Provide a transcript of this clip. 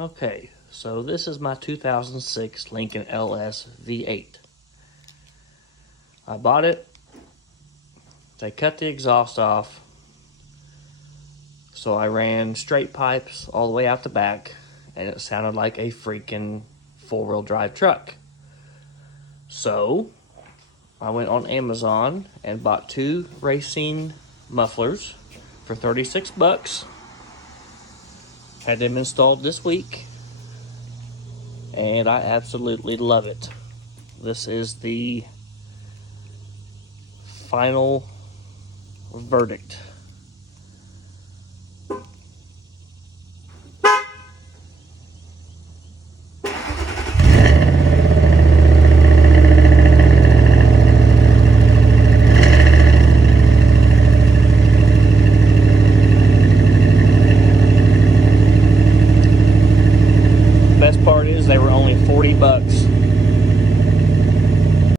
Okay, so this is my 2006 Lincoln LS V8. I bought it. They cut the exhaust off, so I ran straight pipes all the way out the back, and it sounded like a freaking four-wheel drive truck. So I went on Amazon and bought 2 racing mufflers for 36 bucks. Had them installed this week, and I absolutely love it. This is the final verdict. Best part is they were only 40 bucks